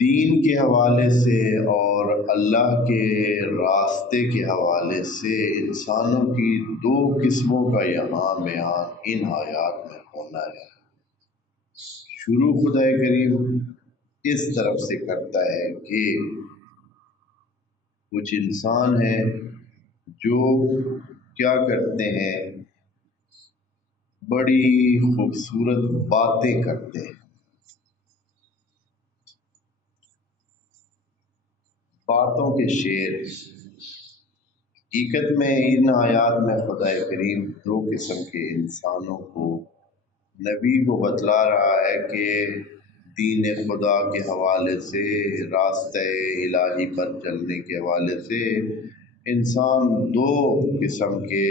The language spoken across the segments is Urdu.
دین کے حوالے سے اور اللہ کے راستے کے حوالے سے انسانوں کی دو قسموں کا یہاں بیان ان آیات میں ہونا ہے۔ شروع خدا کریم اس طرف سے کرتا ہے کہ کچھ انسان ہیں جو کیا کرتے ہیں، بڑی خوبصورت باتیں کرتے ہیں۔ باتوں کے شعر۔ حقیقت میں ان آیات میں خدا کریم دو قسم کے انسانوں کو، نبی کو بتلا رہا ہے کہ دین خدا کے حوالے سے، راستہ الہی پر چلنے کے حوالے سے انسان دو قسم کے،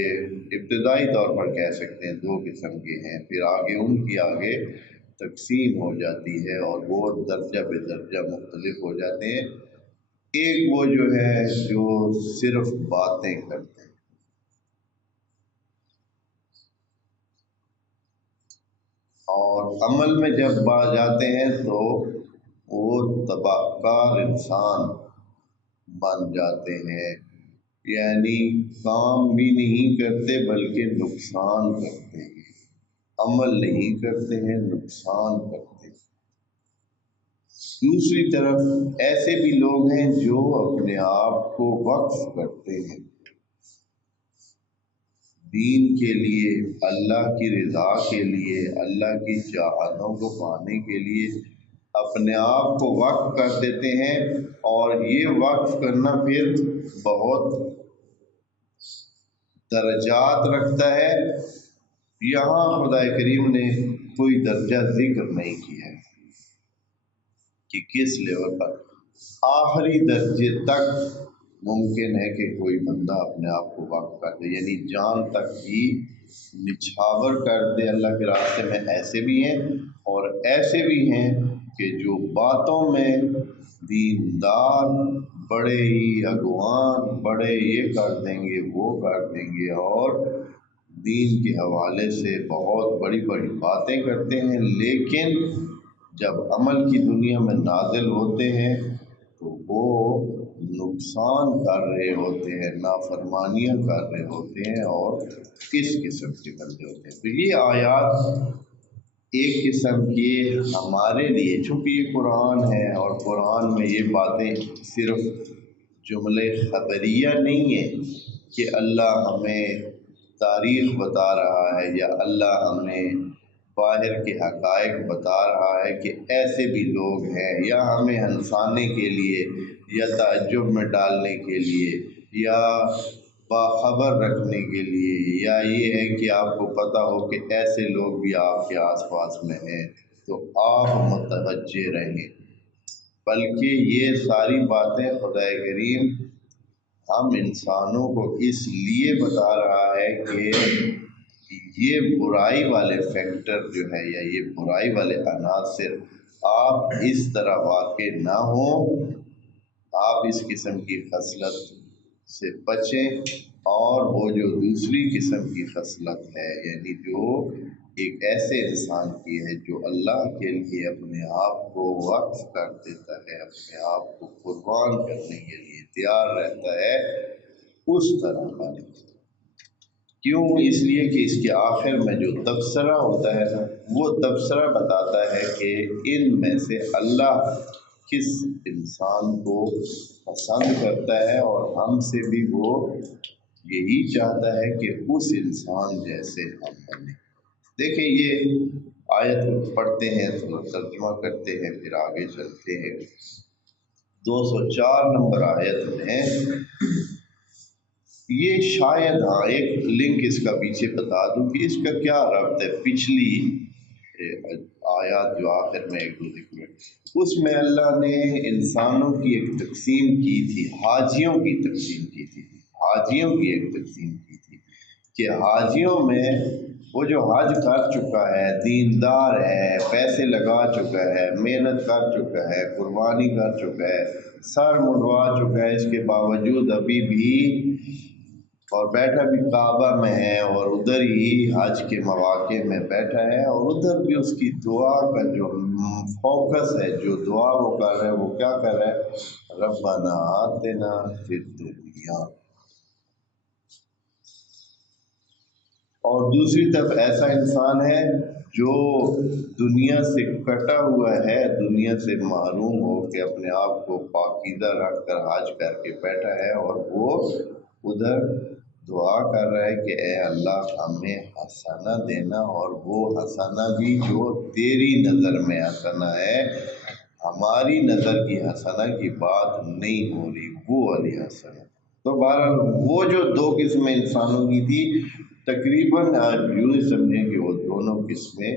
ابتدائی طور پر کہہ سکتے ہیں دو قسم کے ہیں، پھر آگے ان کی آگے تقسیم ہو جاتی ہے اور وہ درجہ بے درجہ مختلف ہو جاتے ہیں۔ ایک وہ جو ہے جو صرف باتیں کرتے ہیں، اور عمل میں جب باز جاتے ہیں تو وہ تباہ کار انسان بن جاتے ہیں، یعنی کام بھی نہیں کرتے بلکہ نقصان کرتے ہیں، عمل نہیں کرتے ہیں نقصان کرتے ہیں۔ دوسری طرف ایسے بھی لوگ ہیں جو اپنے آپ کو وقف کرتے ہیں دین کے لیے، اللہ کی رضا کے لیے، اللہ کی چاہتوں کو پانے کے لیے اپنے آپ کو وقف کر دیتے ہیں، اور یہ وقف کرنا پھر بہت درجات رکھتا ہے۔ یہاں خدا کریم نے کوئی درجہ ذکر نہیں کیا ہے کہ کس لیول پر، آخری درجے تک ممکن ہے کہ کوئی بندہ اپنے آپ کو وقف کر دے، یعنی جان تک ہی نچھاور کر دے اللہ کے راستے میں۔ ایسے بھی ہیں اور ایسے بھی ہیں کہ جو باتوں میں دیندار، بڑے ہی اگوان، بڑے یہ کر دیں گے وہ کر دیں گے، اور دین کے حوالے سے بہت بڑی بڑی باتیں کرتے ہیں، لیکن جب عمل کی دنیا میں نازل ہوتے ہیں تو وہ نقصان کر رہے ہوتے ہیں، نافرمانیاں کر رہے ہوتے ہیں، اور کس قسم کے بندے ہوتے ہیں۔ تو یہ آیات ایک قسم کی ہمارے لیے، چونکہ یہ قرآن ہے اور قرآن میں یہ باتیں صرف جملے خبریہ نہیں ہیں کہ اللہ ہمیں تاریخ بتا رہا ہے یا اللہ ہمیں باہر کے حقائق بتا رہا ہے کہ ایسے بھی لوگ ہیں، یا ہمیں ہنسانے کے لیے یا تعجب میں ڈالنے کے لیے یا باخبر رکھنے کے لیے، یا یہ ہے کہ آپ کو پتہ ہو کہ ایسے لوگ بھی آپ کے آس پاس میں ہیں تو آپ متوجہ رہیں۔ بلکہ یہ ساری باتیں خدا کریم ہم انسانوں کو اس لیے بتا رہا ہے کہ یہ برائی والے فیکٹر جو ہے یا یہ برائی والے عناصر، آپ اس طرح واقع نہ ہوں، آپ اس قسم کی خصلت سے بچیں۔ اور وہ جو دوسری قسم کی خصلت ہے، یعنی جو ایک ایسے انسان کی ہے جو اللہ کے لیے اپنے آپ کو وقف کر دیتا ہے، اپنے آپ کو قربان کرنے کے لیے تیار رہتا ہے، اس طرح کا نہیں۔ کیوں؟ اس لیے کہ اس کے آخر میں جو تبصرہ ہوتا ہے وہ تبصرہ بتاتا ہے کہ ان میں سے اللہ کس انسان کو پسند کرتا ہے، اور ہم سے بھی وہ یہی چاہتا ہے کہ اس انسان جیسے ہم بنیں۔ دیکھیں یہ آیت پڑھتے ہیں، تھوڑا ترجمہ کرتے ہیں، پھر آگے چلتے ہیں۔ 204 نمبر آیت میں یہ شاید، ایک لنک اس کا پیچھے بتا دوں کہ اس کا کیا ربط ہے پچھلی آیات جو آخر میں ایک دو ذکر ہے، اس میں اللہ نے انسانوں کی ایک تقسیم کی تھی، حاجیوں کی تقسیم کی تھی، حاجیوں کی ایک تقسیم کی تھی کہ حاجیوں میں وہ جو حج کر چکا ہے، دیندار ہے، پیسے لگا چکا ہے، محنت کر چکا ہے، قربانی کر چکا ہے، سر منڈوا چکا ہے، اس کے باوجود ابھی بھی اور بیٹھا بھی کعبہ میں ہے اور ادھر ہی حج کے مواقع میں بیٹھا ہے، اور ادھر بھی اس کی دعا کا جو فوکس ہے، جو دعا وہ کر رہا ہے، وہ کیا کر رہا ہے؟ ربنا آتنا فی الدنیا۔ اور دوسری طرف ایسا انسان ہے جو دنیا سے کٹا ہوا ہے، دنیا سے محروم ہو کے اپنے آپ کو پاکیزہ رکھ کر حج کر کے بیٹھا ہے، اور وہ ادھر دعا کر رہا ہے کہ اے اللہ ہمیں حسنہ دینا، اور وہ حسنہ بھی جو تیری نظر میں حسنہ ہے، ہماری نظر کی حسنہ کی بات نہیں ہو رہی، وہ والی حسنہ۔ تو بہرحال وہ جو دو قسمیں انسانوں کی تھی، تقریباً آج یوں سمجھیں کہ وہ دونوں قسمیں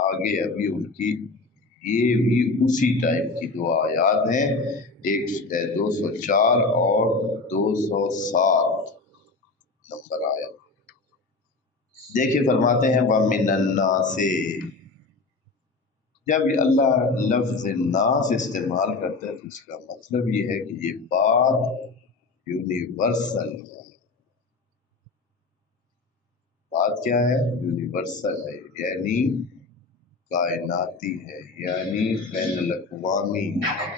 آگے ابھی ان کی یہ بھی اسی ٹائپ کی دو آیات ہیں، ایک 204 اور 207 نمبر آیت۔ دیکھیں فرماتے ہیں وَمِنَ النَّاسِ، جب اللہ لفظ ناس استعمال کرتا ہے تو اس کا مطلب یہ ہے کہ یہ بات یونیورسل ہے۔ بات کیا ہے؟ یونیورسل ہے، یعنی کائناتی ہے، یعنی بین الاقوامی ہے،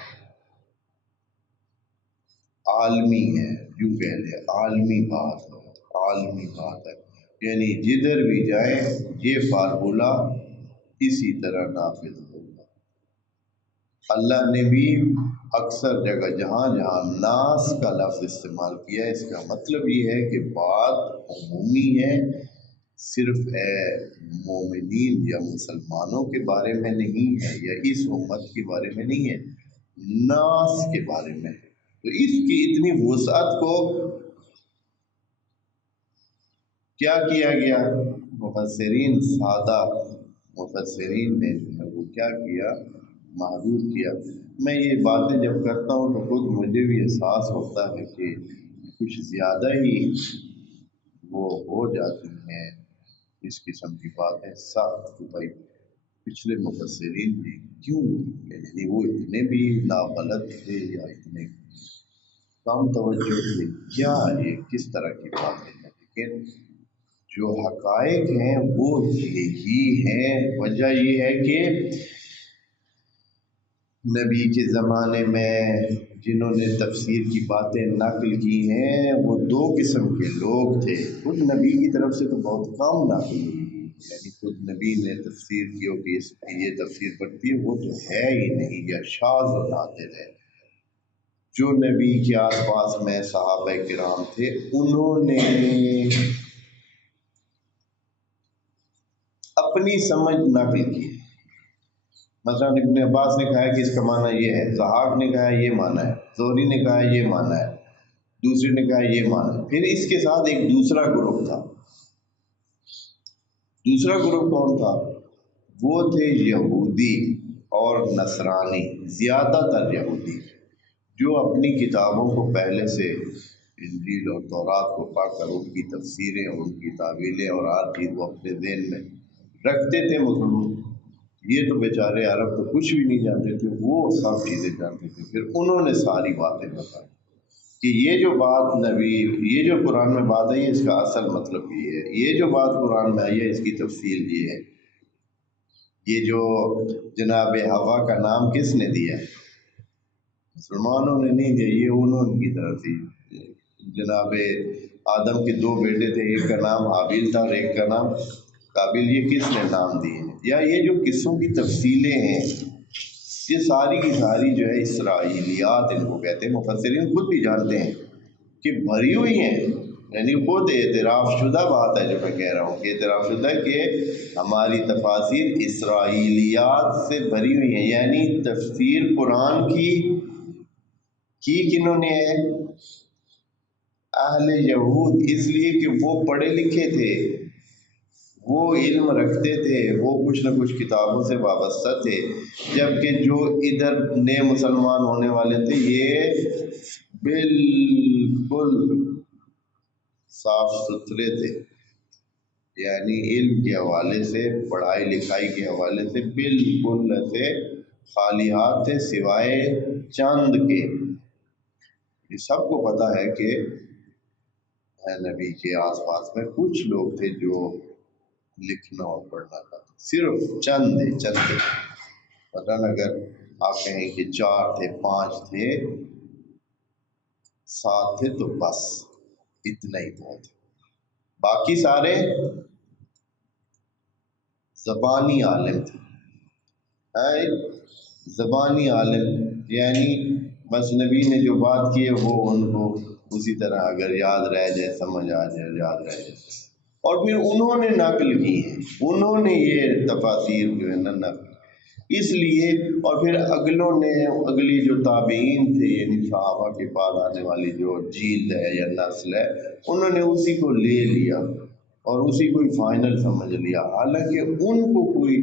عالمی ہے، یوں کہہ لیں عالمی بات ہے، عالمی بات ہے، یعنی جدھر بھی جائیں یہ فارمولہ اسی طرح نافذ ہوگا۔ اللہ نے بھی اکثر جگہ جہاں جہاں ناس کا لفظ استعمال کیا ہے، اس کا مطلب یہ ہے کہ بات عمومی ہے، صرف مومنین یا مسلمانوں کے بارے میں نہیں ہے، یا اس امت کے بارے میں نہیں ہے، ناس کے بارے میں ہے۔ تو اس کی اتنی وسعت کو کیا کیا گیا؟ مفسرین، سادہ مفسرین نے جو ہے وہ کیا کیا؟ محدود کیا۔ میں یہ باتیں جب کرتا ہوں تو خود مجھے بھی احساس ہوتا ہے کہ کچھ زیادہ ہی وہ ہو جاتی ہیں اس قسم کی باتیں سخت، کہ بھائی پچھلے مفسرین بھی کیوں، یعنی وہ اتنے بھی ناغلط تھے یا اتنے کم توجہ تھے کیا؟ یہ کس طرح کی باتیں ہیں؟ لیکن جو حقائق ہیں وہ یہی ہیں۔ وجہ یہ ہے کہ نبی کے زمانے میں جنہوں نے تفسیر کی باتیں نقل کی ہیں وہ دو قسم کے لوگ تھے۔ خود نبی کی طرف سے تو بہت کم نقل ہوئی، یعنی خود نبی نے تفسیر کی ہو کہ اس کی یہ تفسیر پڑتی ہے، وہ تو ہے ہی نہیں، یا شاذ و نادر ہے۔ جو نبی کے آس پاس میں صحابہ کرام تھے انہوں نے اپنی سمجھ نقل کی۔ مثلا ابن عباس نے کہا ہے کہ اس کا معنی یہ ہے، ضحاک نے کہا ہے یہ معنی ہے، زہری نے کہا ہے یہ معنی ہے، دوسرے نے کہا ہے یہ معنی ہے۔ پھر اس کے ساتھ ایک دوسرا گروپ تھا۔ دوسرا گروپ کون تھا؟ وہ تھے یہودی اور نصرانی، زیادہ تر یہودی، جو اپنی کتابوں کو پہلے سے انجیل اور تورات کو پڑھ کر ان کی تفسیریں، ان کی تعویلیں اور ہر چیز وہ اپنے ذہن میں رکھتے تھے۔ مسلمان یہ تو بیچارے عرب تو کچھ بھی نہیں جانتے تھے، وہ سب چیزیں جانتے تھے۔ پھر انہوں نے ساری باتیں بتائی کہ یہ جو بات نبی، یہ جو قرآن میں بات ہے اس کا اصل مطلب یہ ہے، یہ جو بات قرآن میں آئی ہے اس کی تفصیل یہ ہے۔ یہ جو جناب حوا کا نام کس نے دیا ہے؟ مسلمانوں نے نہیں دیا، یہ انہوں کی طرف تھی۔ جناب آدم کے دو بیٹے تھے، ایک کا نام حابیل تھا اور ایک کا نام قابیل، یہ کس نے نام دیے ہیں؟ یا یہ جو قصوں کی تفصیلیں ہیں یہ ساری کی ساری جو ہے اسرائیلیات ان کو کہتے ہیں۔ مفسرین خود بھی جانتے ہیں کہ بھری ہوئی ہیں، یعنی خود اعتراف شدہ بات ہے جو میں کہہ رہا ہوں، کہ اعتراف شدہ کہ ہماری تفاسیر اسرائیلیات سے بھری ہوئی ہیں، یعنی تفسیر قرآن کی کنہوں نے ہے؟ اہل یہود، اس لیے کہ وہ پڑھے لکھے تھے، وہ علم رکھتے تھے، وہ کچھ نہ کچھ کتابوں سے وابستہ تھے، جبکہ جو ادھر نئے مسلمان ہونے والے تھے یہ بالکل صاف ستھرے تھے، یعنی علم کے حوالے سے، پڑھائی لکھائی کے حوالے سے بالکل ایسے خالی ہاتھ تھے، سوائے چند کے۔ یہ سب کو پتہ ہے کہ ہے نبی کے آس پاس میں کچھ لوگ تھے جو لکھنا اور پڑھنا تھا، صرف چند تھے، مثلاً اگر آپ کہیں کہ 4 تھے، 5 تھے، 7 تھے تو بس اتنا ہی بہت ہے، باقی سارے زبانی عالم تھے، زبانی عالم، یعنی بس نبی نے جو بات کی ہے وہ ان کو اسی طرح اگر یاد رہ جائے، سمجھ آ جائے، یاد رہ جائے، اور پھر انہوں نے نقل کی ہے، انہوں نے یہ تفاسیر جو ہے نا نقل، اس لیے اور پھر اگلوں نے، اگلی جو تابعین تھے یعنی صحابہ کے بعد آنے والی جو جیل ہے یا نسل ہے، انہوں نے اسی کو لے لیا اور اسی کو فائنل سمجھ لیا، حالانکہ ان کو کوئی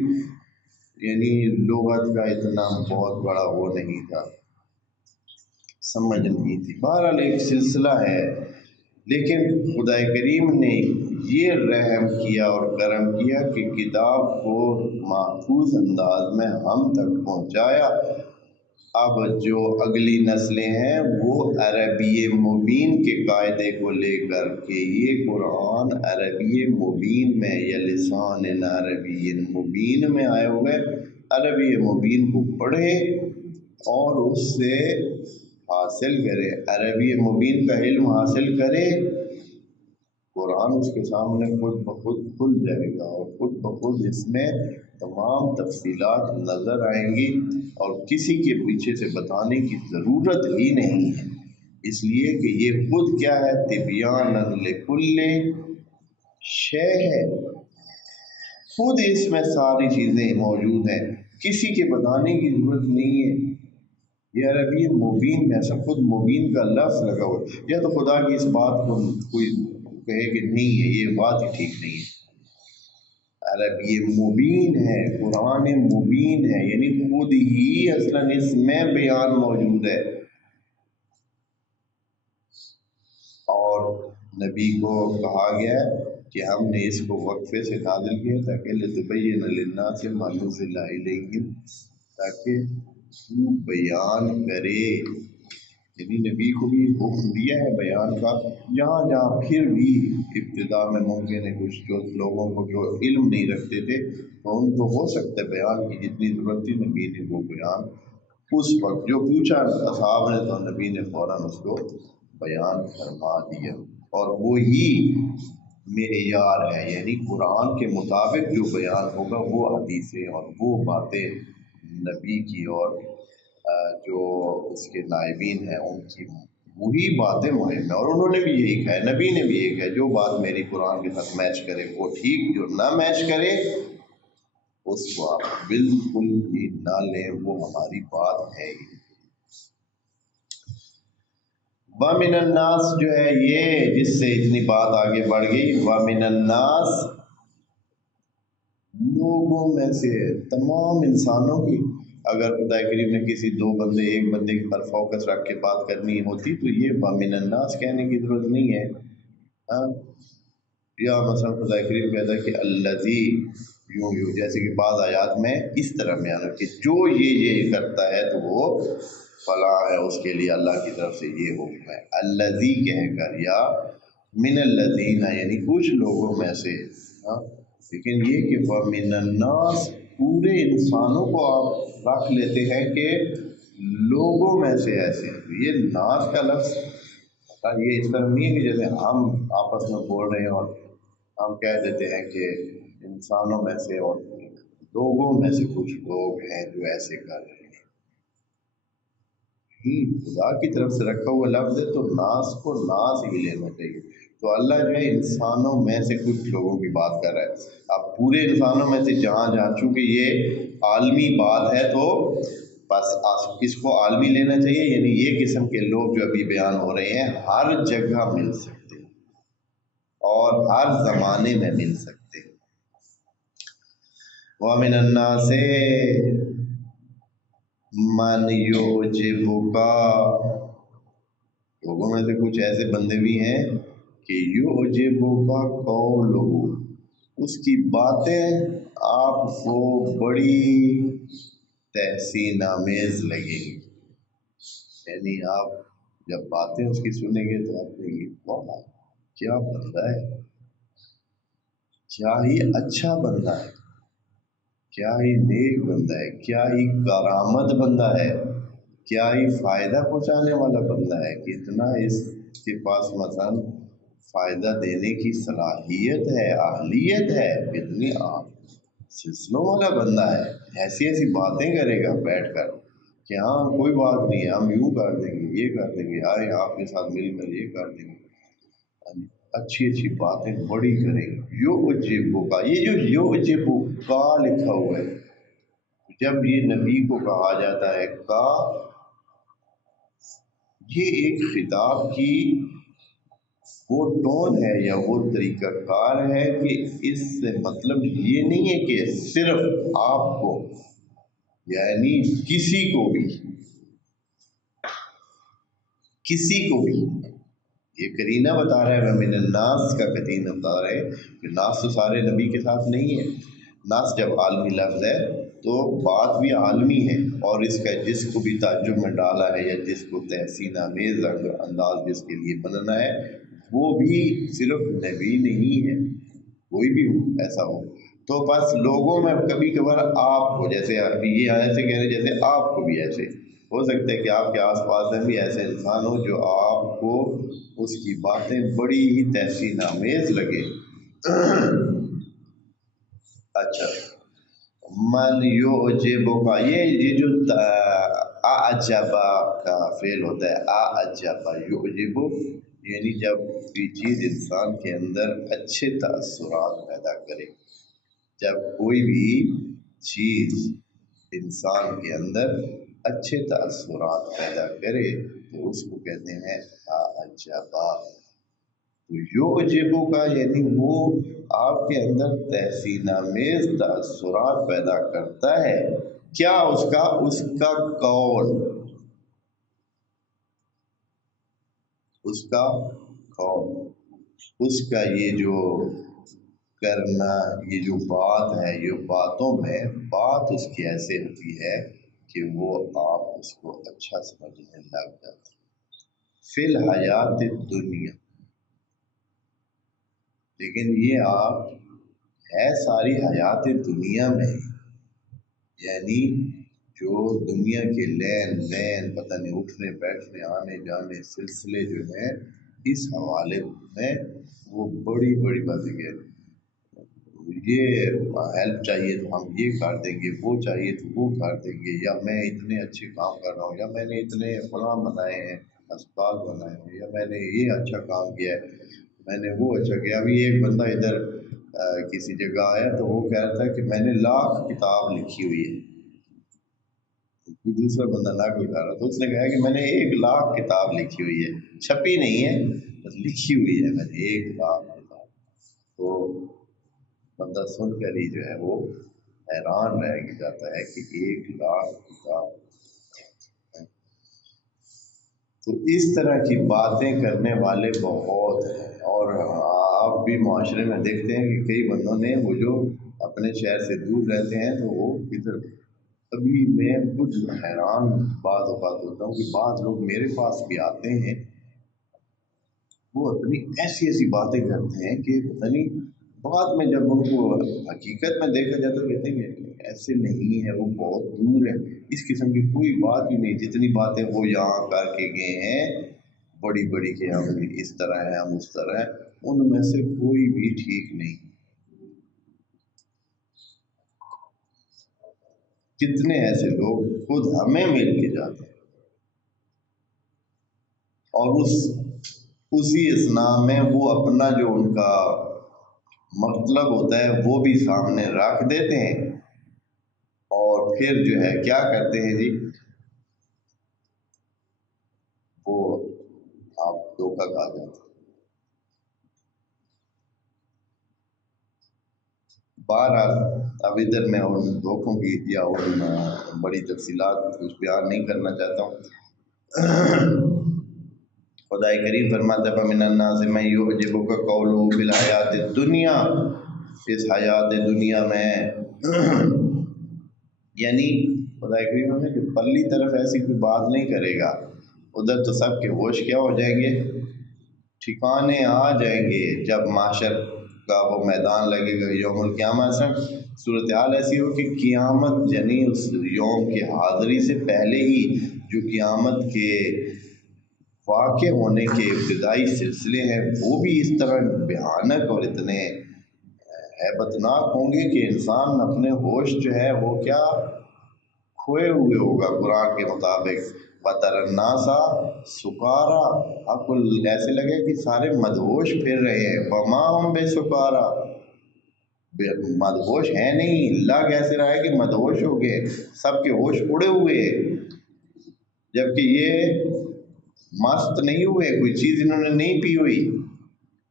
یعنی لغت کا اتنا بہت بڑا وہ نہیں تھا، سمجھ نہیں تھی۔ بہرحال ایک سلسلہ ہے، لیکن خدا کریم نے یہ رحم کیا اور کرم کیا کہ کتاب کو محفوظ انداز میں ہم تک پہنچایا۔ اب جو اگلی نسلیں ہیں وہ عربی مبین کے قاعدے کو لے کر کے یہ قرآن عربی مبین میں یا لسان عربی مبین میں آئے ہوئے، عربی مبین کو پڑھیں اور اس سے حاصل کرے، عربی مبین کا علم حاصل کرے، قرآن اس کے سامنے خود بخود کھل جائے گا اور خود بخود اس میں تمام تفصیلات نظر آئیں گی اور کسی کے پیچھے سے بتانے کی ضرورت ہی نہیں ہے، اس لیے کہ یہ خود کیا ہے، تبیان لکل شے ہے، خود اس میں ساری چیزیں موجود ہیں، کسی کے بتانے کی ضرورت نہیں ہے۔ یہ عربی مبین میں ایسا خود مبین کا لفظ لگا ہوا ہے، یا تو خدا کی اس بات کو کوئی کہے کہ نہیں ہے، یہ بات ہی ٹھیک نہیں ہے۔ عربی مبین ہے، قرآن مبین ہے، یعنی خود ہی اصلاً اس میں بیان موجود ہے، اور نبی کو کہا گیا ہے کہ ہم نے اس کو وقفے سے نازل کیا تاکہ لتبین للناس ما نزل الیہم، تاکہ تو بیان کرے، یعنی نبی کو بھی حکم دیا ہے بیان کا، جہاں جہاں پھر بھی ابتدا میں ممکن ہے کچھ جو لوگوں کو جو علم نہیں رکھتے تھے تو ان کو ہو سکتا ہے بیان کی جتنی ضرورت تھی نبی نے وہ بیان اس وقت جو پوچھا اصحاب نے تو نبی نے فوراً اس کو بیان فرما دیا، اور وہی معیار ہے، یعنی قرآن کے مطابق جو بیان ہوگا وہ حدیثیں اور وہ باتیں نبی کی اور جو اس کے نائبین ہیں ان کی وہی باتیں مہم ہیں، اور انہوں نے بھی یہی کہا ہے، نبی نے بھی یہی کہا ہے، جو بات میری قرآن کے ساتھ میچ کرے وہ ٹھیک، جو نہ میچ کرے اس کو آپ بالکل بھی نہ لیں، وہ ہماری بات ہے ہی۔ وَمِنَ النَّاسِ جو ہے یہ جس سے اتنی بات آگے بڑھ گئی، وَمِنَ النَّاسِ لوگوں میں سے، تمام انسانوں کی، اگر خدا کریم نے کسی دو بندے ایک بندے پر فوکس رکھ کے بات کرنی ہوتی تو یہ وَمِنَ النَّاسِ کہنے کی ضرورت نہیں ہے، ہاں، یا مثلا خدا کریم کہتا ہے کہ الذی یوں جیسے کہ بعض آیات میں اس طرح بیان ہے کہ جو یہ کرتا ہے تو وہ فلاں ہے، اس کے لیے اللہ کی طرف سے یہ حکم ہے، الذی کہہ کر، یا من الذین یعنی کچھ لوگوں میں سے، ہاں، لیکن یہ کہ وَمِنَ النَّاسِ پورے انسانوں کو آپ رکھ لیتے ہیں کہ لوگوں میں سے ایسے، یہ ناس کا لفظ یہ اس طرح نہیں ہے کہ جیسے ہم آپس میں بول رہے ہیں اور ہم کہہ دیتے ہیں کہ انسانوں میں سے اور لوگوں میں سے کچھ لوگ ہیں جو ایسے کر رہے ہیں، خدا کی طرف سے رکھا ہوا لفظ ہے تو ناس کو ناس ہی لینا چاہیے، تو اللہ جو ہے انسانوں میں سے کچھ لوگوں کی بات کر رہا ہے، اب پورے انسانوں میں سے جہاں جہاں چونکہ یہ عالمی بات ہے تو بس اس کو عالمی لینا چاہیے، یعنی یہ قسم کے لوگ جو ابھی بیان ہو رہے ہیں ہر جگہ مل سکتے ہیں اور ہر زمانے میں مل سکتے ہیں۔ وَمِنَ النَّاسِ مَنْ يُعْجِبُكَ، لوگوں میں سے کچھ ایسے بندے بھی ہیں کہ يُعْجِبُكَ قَوْلُهُ، اس کی باتیں آپ کو بڑی تحسین آمیز لگے گی، یعنی آپ جب باتیں اس کی سنیں گے تو آپ کہیں گے واہ کیا بندہ ہے، کیا ہی اچھا بندہ ہے، کیا ہی نیک بندہ ہے، کیا ہی کارآمد بندہ ہے، کیا ہی فائدہ پہنچانے والا بندہ ہے، کتنا اس کے پاس مثلا فائدہ دینے کی صلاحیت ہے، اہلیت ہے، کتنی سلسلوں والا بندہ ہے۔ ایسی ایسی باتیں کرے گا بیٹھ کر کہ ہاں کوئی بات نہیں ہے، ہم یوں کر دیں گے، یہ کر دیں گے، آئے آپ کے ساتھ مل کر یہ کر دیں گے، اچھی اچھی باتیں بڑی کریں گے۔ یو اجیبو کا، یہ جو یو اجیبو کا لکھا ہوا ہے، جب یہ نبی کو کہا جاتا ہے کا، یہ ایک خطاب کی وہ ٹون ہے یا وہ طریقہ کار ہے کہ اس سے مطلب یہ نہیں ہے کہ صرف آپ کو، یعنی کسی کو بھی یہ کرینہ بتا رہا ہے، من الناس کا کرینہ بتا رہا ہے کہ ناس تو سارے نبی کے ساتھ نہیں ہے۔ ناس جب عالمی لفظ ہے تو بات بھی عالمی ہے، اور اس کا جس کو بھی تعجب میں ڈالا ہے یا جس کو تحسین آمیز انداز جس کے لیے بننا ہے، وہ بھی صرف نبی نہیں ہے، کوئی بھی ایسا ہو تو بس لوگوں میں کبھی کبھار آپ کو، جیسے ابھی یہ ایسے کہہ رہے جیسے آپ کو بھی ایسے ہو سکتا ہے کہ آپ کے آس پاس میں بھی ایسے انسان ہو جو آپ کو اس کی باتیں بڑی ہی تحسین آمیز لگے۔ اچھا، من یعجبو کا، یہ جو اعجبا کا فعل ہوتا ہے، اعجبا یعجبو، یعنی جب کوئی چیز انسان کے اندر اچھے تاثرات پیدا کرے، جب کوئی بھی چیز انسان کے اندر اچھے تاثرات پیدا کرے تو اس کو کہتے ہیں اعجبا۔ یعجبو کا یعنی وہ آپ کے اندر تحسین آمیز تاثرات پیدا کرتا ہے، کیا اس کا قول، اس کا قول، اس کا یہ جو کرنا، یہ جو بات ہے، یہ باتوں میں بات اس کی ایسے ہوتی ہے کہ وہ آپ اس کو اچھا سمجھنے لگ جاتے ہیں۔ فی الحیات دنیا، لیکن یہ آپ ہے ساری حیات دنیا میں، یعنی جو دنیا کے لین دین، پتہ نہیں اٹھنے بیٹھنے آنے جانے سلسلے جو ہیں، اس حوالے میں وہ بڑی بڑی باتیں کہہ رہے ہیں، یہ ہیلپ چاہیے تو ہم یہ کر دیں گے، وہ چاہیے تو وہ کر دیں گے، یا میں اتنے اچھے کام کر رہا ہوں، یا میں نے اتنے فلاں بنائے ہیں، اسپتال بنائے ہیں، یا میں نے یہ اچھا کام کیا ہے، میں نے وہ اچھا کیا۔ ابھی ایک بندہ ادھر کسی جگہ آیا تو وہ کہہ رہا تھا کہ میں نے 1,00,000 کتاب لکھی ہوئی ہے، کوئی دوسرا بندہ نقل کر رہا تو اس نے کہا کہ میں نے 1,00,000 کتاب لکھی ہوئی ہے، چھپی نہیں ہے بس لکھی ہوئی ہے میں نے 1,00,000 کتاب۔ تو بندہ سن کر ہی جو ہے وہ حیران رہ جاتا ہے کہ 1,00,000 کتاب۔ تو اس طرح کی باتیں کرنے والے بہت ہیں، اور آپ بھی معاشرے میں دیکھتے ہیں کہ کئی بندوں نے وہ جو اپنے شہر سے دور رہتے ہیں تو وہ ادھر، ابھی میں کچھ حیران بعض اوقات ہوتا ہوں کہ بعض لوگ میرے پاس بھی آتے ہیں، وہ اپنی ایسی ایسی باتیں کرتے ہیں کہ پتہ نہیں، بعد میں جب ان کو حقیقت میں دیکھا جاتا ہے کہتے ہیں کہ ایسے نہیں ہے، وہ بہت دور ہے، اس قسم کی کوئی بات ہی نہیں، جتنی باتیں وہ یہاں کر کے گئے ہیں بڑی بڑی کہ ہم اس طرح ہیں، ہم اس طرح ہیں، ان میں سے کوئی بھی ٹھیک نہیں۔ کتنے ایسے لوگ خود ہمیں مل کے جاتے ہیں اور اسی اثناء میں وہ اپنا جو ان کا مطلب ہوتا ہے وہ بھی سامنے رکھ دیتے ہیں، اور پھر جو ہے کیا کرتے ہیں جی، وہ آپ دھوکہ کھا جاتے ہیں۔ بہرحال اب ادھر میں ان دھوکوں کی یا ان بڑی تفصیلات کچھ بیان نہیں کرنا چاہتا ہوں۔ خدا کریم فرماتا ہے فَمِنَ النَّاسِ مَن يُعْجِبُكَ قَوْلُهُ فِي الْحَيَاةِ الدُّنْيَا، اس حیات دنیا میں یعنی خدا کریم ہے کہ پرلی طرف ایسی کوئی بات نہیں کرے گا، ادھر تو سب کے ہوش کیا ہو جائیں گے، ٹھکانے آ جائیں گے جب محشر کا وہ میدان لگے گا، یوم القیامہ سے صورتحال ایسی ہو کہ قیامت یعنی اس یوم کی حاضری سے پہلے ہی جو قیامت کے واقع ہونے کے ابتدائی سلسلے ہیں وہ بھی اس طرح بھیانک اور اتنے ہیبتناک ہوں گے کہ انسان اپنے ہوش جو ہے وہ کیا کھوئے ہوئے ہوگا۔ قرآن کے مطابق بطر الناسا سکارا، آپ کو ایسے لگے کہ سارے مدہوش پھر رہے ہیں، وما ہم بے سکارا، مدہوش ہیں نہیں، لگ ایسے رہا ہے کہ مدہوش ہو گئے، سب کے ہوش اڑے ہوئے، جبکہ یہ مست نہیں ہوئے، کوئی چیز انہوں نے نہیں پی ہوئی۔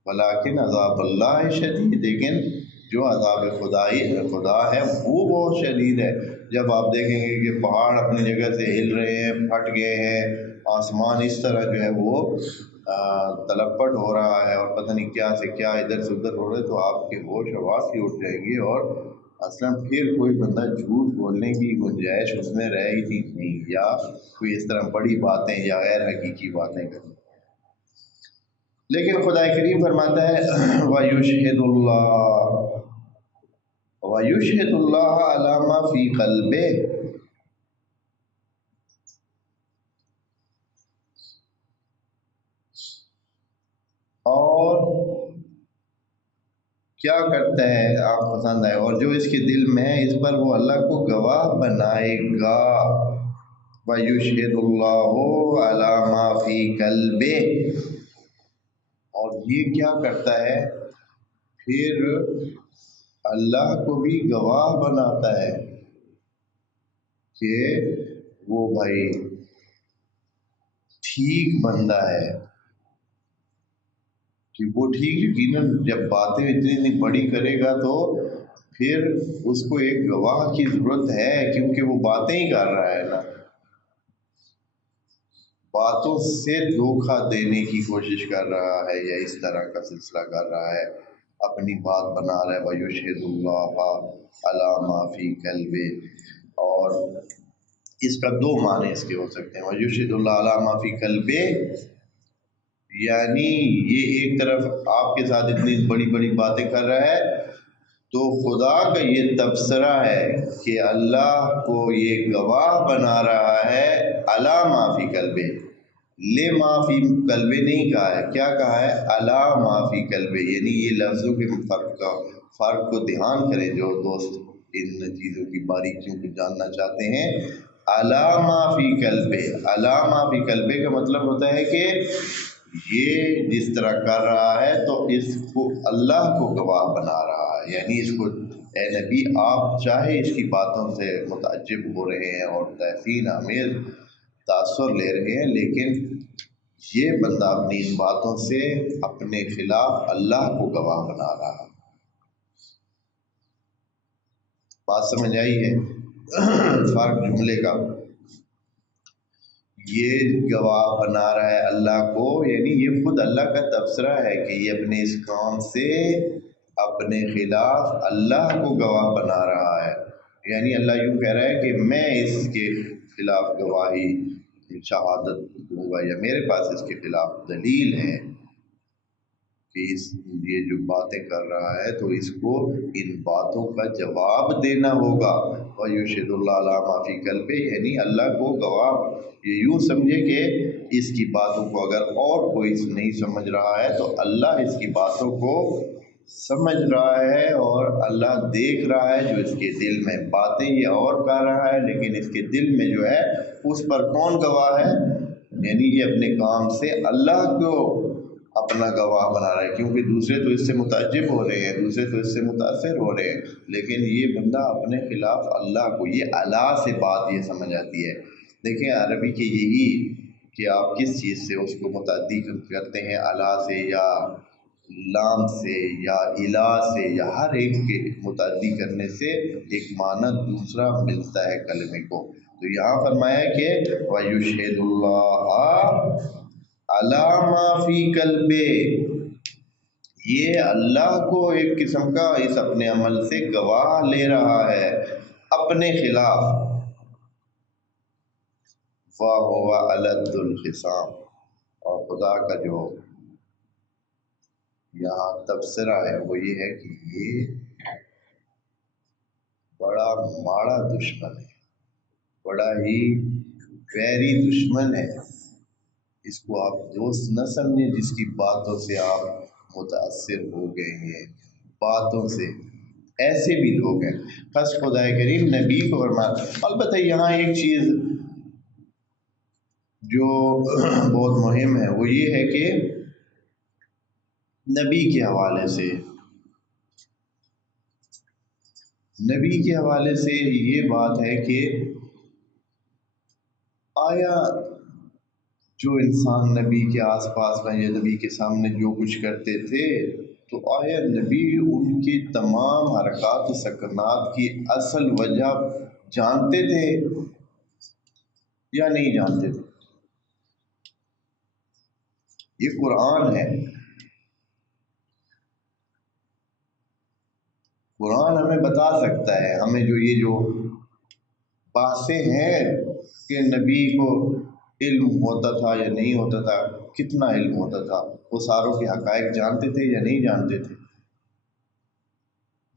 ولیکن عذاب اللہ شدید، لیکن جو عذاب خدا ہے وہ بہت شدید ہے۔ جب آپ دیکھیں گے کہ پہاڑ اپنی جگہ سے ہل رہے ہیں، پھٹ گئے ہیں، آسمان اس طرح جو ہے وہ تلپٹ ہو رہا ہے اور پتہ نہیں کیا سے کیا ادھر سے ادھر ہو رہے، تو آپ کے ہوش حواس ہی اٹھ جائیں گے، اور اصلا پھر کوئی بندہ جھوٹ بولنے کی گنجائش اس میں رہ ہی نہیں، یا کوئی اس طرح بڑی باتیں یا غیر حقیقی باتیں کریں۔ لیکن خدا کریم فرماتا ہے وَيُشْهِدُ اللَّهَ عَلَى مَا فِي قَلْبِهِ، اور کیا کرتا ہے آپ پسند آئے، اور جو اس کے دل میں ہے اس پر وہ اللہ کو گواہ بنائے گا۔ وَيُشْهِدُ اللَّهُ عَلَى مَا فِي قَلْبِهِ، اور یہ کیا کرتا ہے پھر اللہ کو بھی گواہ بناتا ہے کہ وہ بھائی ٹھیک بندہ ہے، کہ وہ ٹھیک، یقیناً جب باتیں اتنی بڑی کرے گا تو پھر اس کو ایک گواہ کی ضرورت ہے، کیونکہ وہ باتیں ہی کر رہا ہے نا، باتوں سے دھوکہ دینے کی کوشش کر رہا ہے یا اس طرح کا سلسلہ کر رہا ہے، اپنی بات بنا رہا ہے۔ وَيُشْهِدُ اللَّهَ عَلَى مَا فِي قَلْبِهِ، اور اس کا دو معنی اس کے ہو سکتے ہیں۔ وَيُشْهِدُ اللَّهَ عَلَى مَا فِي قَلْبِهِ، یعنی یہ ایک طرف آپ کے ساتھ اتنی بڑی بڑی باتیں کر رہا ہے تو خدا کا یہ تبصرہ ہے کہ اللہ کو یہ گواہ بنا رہا ہے علی ما فی قلبہ، لے ما فی قلبہ نہیں کہا ہے، کیا کہا ہے؟ علی ما فی قلبہ، یعنی یہ لفظوں کے فرق کو دھیان کریں جو دوست ان چیزوں کی باریکیوں کو جاننا چاہتے ہیں۔ علی ما فی قلبہ، علی ما فی قلبہ کا مطلب ہوتا ہے کہ یہ جس طرح کر رہا ہے تو اس کو اللہ کو گواہ بنا رہا ہے، یعنی اس کو اے نبی آپ چاہے اس کی باتوں سے متعجب ہو رہے ہیں اور تحسین آمیز تاثر لے رہے ہیں، لیکن یہ بندہ اپنی ان باتوں سے اپنے خلاف اللہ کو گواہ بنا رہا ہے۔ بات سمجھ آئی ہے فرق جملے کا؟ یہ گواہ بنا رہا ہے اللہ کو، یعنی یہ خود اللہ کا تبصرہ ہے کہ یہ اپنے اس کام سے اپنے خلاف اللہ کو گواہ بنا رہا ہے، یعنی اللہ یوں کہہ رہا ہے کہ میں اس کے خلاف گواہی شہادت دوں گا، یا میرے پاس اس کے خلاف دلیل ہے کہ یہ جو باتیں کر رہا ہے تو اس کو ان باتوں کا جواب دینا ہوگا۔ وَيُشْهِدُ اللَّهَ عَلَى مَا فِي قَلْبِهِ، یعنی اللہ کو گواہ، یہ یوں سمجھے کہ اس کی باتوں کو اگر اور کوئی نہیں سمجھ رہا ہے تو اللہ اس کی باتوں کو سمجھ رہا ہے، اور اللہ دیکھ رہا ہے جو اس کے دل میں باتیں یہ اور کر رہا ہے، لیکن اس کے دل میں جو ہے اس پر کون گواہ ہے؟ یعنی یہ اپنے کام سے اللہ کو اپنا گواہ بنا رہا ہے، کیونکہ دوسرے تو اس سے متعجب ہو رہے ہیں، دوسرے تو اس سے متاثر ہو رہے ہیں، لیکن یہ بندہ اپنے خلاف اللہ کو، یہ اللہ سے بات یہ سمجھ آتی ہے۔ دیکھیں عربی کے یہی کہ آپ کس چیز سے اس کو متعدی کرتے ہیں، اللہ سے یا لام سے یا الہ سے، یا ہر ایک کے متعدی کرنے سے ایک معنی دوسرا ملتا ہے کلمے کو۔ تو یہاں فرمایا کہ وَيُشْهِدُ اللَّهَ عَلَى مَا فِي قَلْبِهِ، یہ اللہ کو ایک قسم کا اس اپنے عمل سے گواہ لے رہا ہے اپنے خلاف۔ وَهُوَ أَلَدُّ الْخِصَامِ، اور خدا کا جو یہاں تبصرہ ہے وہ یہ ہے کہ یہ بڑا ماڑا دشمن ہے، بڑا ہی ویری دشمن ہے، اس کو آپ دوست نہ سمجھیں جس کی باتوں سے آپ متاثر ہو گئے ہیں، باتوں سے ایسے بھی لوگ ہیں۔ بس خدا کریم نبی کو فرماتا۔ البتہ یہاں ایک چیز جو بہت مہم ہے وہ یہ ہے کہ نبی کے حوالے سے یہ بات ہے کہ آیا جو انسان نبی کے آس پاس میں یا نبی کے سامنے جو کچھ کرتے تھے تو آیا نبی ان کی تمام حرکات و سکنات کی اصل وجہ جانتے تھے یا نہیں جانتے تھے؟ یہ قرآن ہے، قرآن ہمیں بتا سکتا ہے، ہمیں جو باتیں ہیں کہ نبی کو علم ہوتا تھا یا نہیں ہوتا تھا، کتنا علم ہوتا تھا، وہ ساروں کے حقائق جانتے تھے یا نہیں جانتے تھے،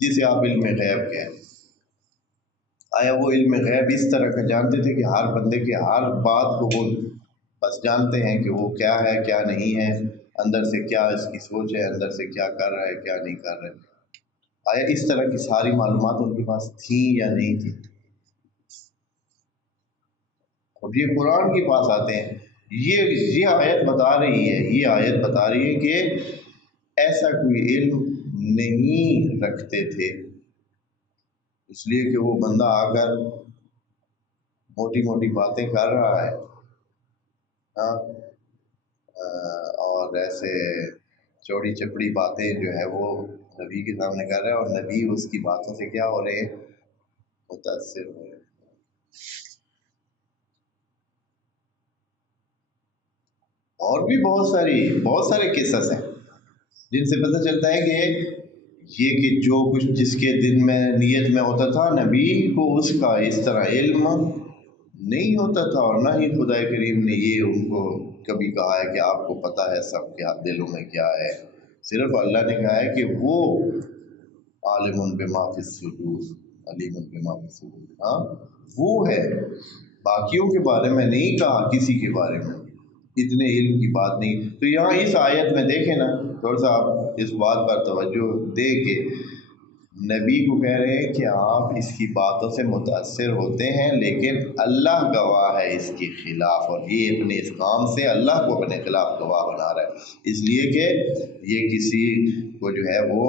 جسے آپ علم غیب کہیں۔ آیا وہ علم غیب اس طرح کا جانتے تھے کہ ہر بندے کے ہر بات کو وہ بس جانتے ہیں کہ وہ کیا ہے کیا نہیں ہے، اندر سے کیا اس کی سوچ ہے، اندر سے کیا کر رہا ہے کیا نہیں کر رہا ہے؟ آیا اس طرح کی ساری معلومات ان کے پاس تھیں یا نہیں تھیں؟ اب یہ قرآن کے پاس آتے ہیں، یہ آیت بتا رہی ہے کہ ایسا کوئی علم نہیں رکھتے تھے، اس لیے کہ وہ بندہ آ کر موٹی موٹی باتیں کر رہا ہے اور ایسے چوڑی چپڑی باتیں جو ہے وہ نبی کے سامنے کر رہا ہے، اور نبی اس کی باتوں سے کیا ہو رہے ہیں؟ متاثر ہو رہے ہیں۔ اور بھی بہت سارے قصص ہیں جن سے پتہ چلتا ہے کہ جو کچھ جس کے دل میں نیت میں ہوتا تھا نبی کو اس کا اس طرح علم نہیں ہوتا تھا، اور نہ ہی خدا کریم نے یہ ان کو کبھی کہا ہے کہ آپ کو پتہ ہے سب کے دلوں میں کیا ہے۔ صرف اللہ نے کہا ہے کہ وہ عالم بما فی الصدور، علیم بما فی الصدور، ہاں وہ ہے، باقیوں کے بارے میں نہیں کہا، کسی کے بارے میں اتنے علم کی بات نہیں۔ تو یہاں اس آیت میں دیکھیں نا، تھوڑا سا آپ اس بات پر توجہ دے کے نبی کو کہہ رہے ہیں کہ آپ اس کی باتوں سے متاثر ہوتے ہیں، لیکن اللہ گواہ ہے اس کے خلاف، اور یہ اپنے اس کام سے اللہ کو اپنے خلاف گواہ بنا رہا ہے، اس لیے کہ یہ کسی کو جو ہے وہ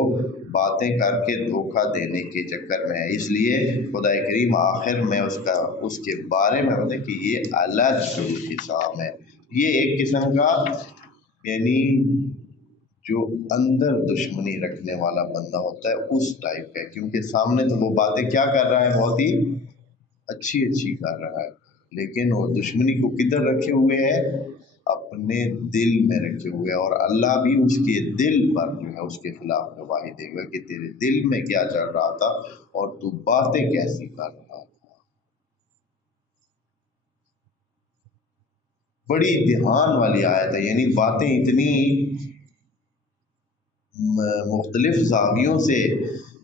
باتیں کر کے دھوکہ دینے کے چکر میں ہے۔ اس لیے خدا کریم آخر میں اس کے بارے میں بتائے کہ یہ الگ حساب ہے، یہ ایک قسم کا یعنی جو اندر دشمنی رکھنے والا بندہ ہوتا ہے اس ٹائپ کا، کیونکہ سامنے تو وہ باتیں کیا کر رہا ہے، بہت ہی اچھی کر رہا ہے، لیکن وہ دشمنی کو کدھر رکھے ہوئے ہے؟ اپنے دل میں رکھے ہوئے ہیں، اور اللہ بھی اس کے دل پر جو ہے اس کے خلاف گواہی دے گا کہ تیرے دل میں کیا چل رہا تھا اور تو باتیں کیسی کر رہا تھا۔ بڑی دھیان والی آیت ہے، یعنی باتیں اتنی مختلف زاویوں سے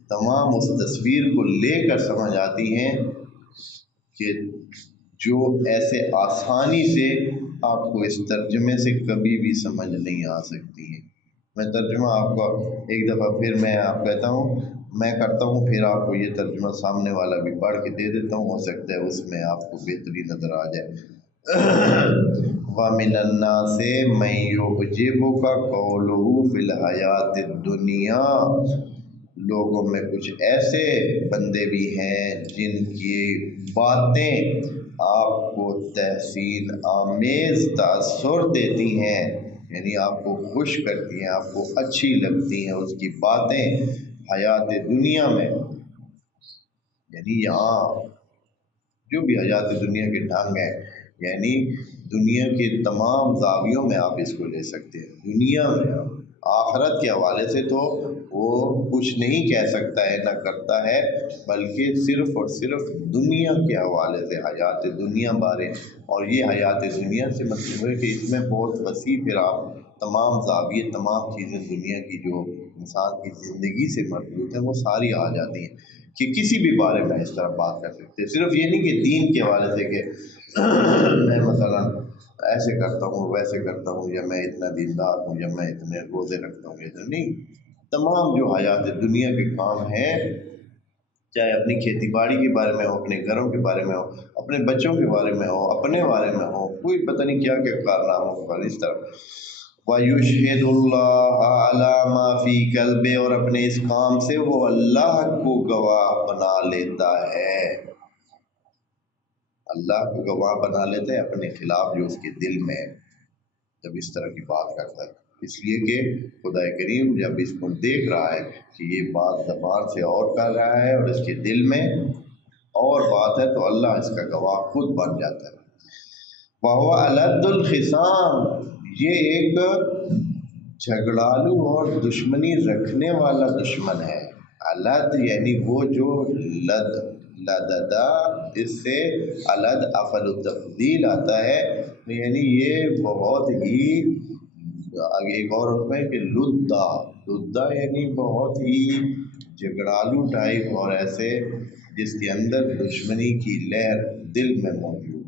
تمام اس تصویر کو لے کر سمجھ آتی ہیں کہ جو ایسے آسانی سے آپ کو اس ترجمے سے کبھی بھی سمجھ نہیں آ سکتی ہے۔ میں ترجمہ آپ کو ایک دفعہ پھر میں آپ کہتا ہوں، میں کرتا ہوں، پھر آپ کو یہ ترجمہ سامنے والا بھی پڑھ کے دے دیتا ہوں، ہو سکتا ہے اس میں آپ کو بہتری نظر آ جائے۔ وَمِنَ النَّاسِ مَن يُعْجِبُكَ قَوْلُهُ فِي الْحَيَاةِ الدُّنْيَا، لوگوں میں کچھ ایسے بندے بھی ہیں جن کی باتیں آپ کو تحسین آمیز تاثر دیتی ہیں، یعنی آپ کو خوش کرتی ہیں، آپ کو اچھی لگتی ہیں اس کی باتیں حیات دنیا میں، یعنی یہاں جو بھی حیات دنیا کے ڈھنگ ہیں، یعنی دنیا کے تمام زاویوں میں آپ اس کو لے سکتے ہیں، دنیا میں آخرت کے حوالے سے تو وہ کچھ نہیں کہہ سکتا ہے نہ کرتا ہے، بلکہ صرف اور صرف دنیا کے حوالے سے حیات دنیا بارے، اور یہ حیات دنیا سے مطلب ہے کہ اس میں بہت وسیع پھر آپ تمام زاویے، تمام چیزیں دنیا کی جو انسان کی زندگی سے مربوط ہیں وہ ساری آ جاتی ہیں کہ کسی بھی بارے میں اس طرح بات کر سکتے ہیں۔ صرف یہ نہیں کہ دین کے حوالے سے کہ میں مثلا ایسے کرتا ہوں، ویسے کرتا ہوں، یا میں اتنا دیندار ہوں، یا میں اتنے روزے رکھتا ہوں، اتنا نہیں، تمام جو حیات دنیا کے کام ہیں، چاہے اپنی کھیتی باڑی کے بارے میں ہو، اپنے گھروں کے بارے میں ہو، اپنے بچوں کے بارے میں ہو، اپنے بارے میں ہو، کوئی پتہ نہیں کیا کیا کارناموں پر اس طرح وَيُشْهِدُ اللَّهَ عَلَى مَا فِي قَلْبِهِ، اور اپنے اس کام سے وہ اللہ کو گواہ بنا لیتا ہے، اللہ کو گواہ بنا لیتا ہے اپنے خلاف جو اس کے دل میں ہے جب اس طرح کی بات کرتا ہے، اس لیے کہ خدا کریم جب اس کو دیکھ رہا ہے کہ یہ بات زبان سے اور کر رہا ہے اور اس کے دل میں اور بات ہے، تو اللہ اس کا گواہ خود بن جاتا ہے۔ وَهُوَ أَلَدُّ الْخِصَامِ، یہ ایک جھگڑالو اور دشمنی رکھنے والا دشمن ہے۔ الد یعنی وہ جو لددا، اس سے الد افعل التفضیل آتا ہے، یعنی یہ بہت ہی آگے ایک اور حکم ہے کہ لدا یعنی بہت ہی جھگڑالو ٹائپ، اور ایسے جس کے اندر دشمنی کی لہر دل میں موجود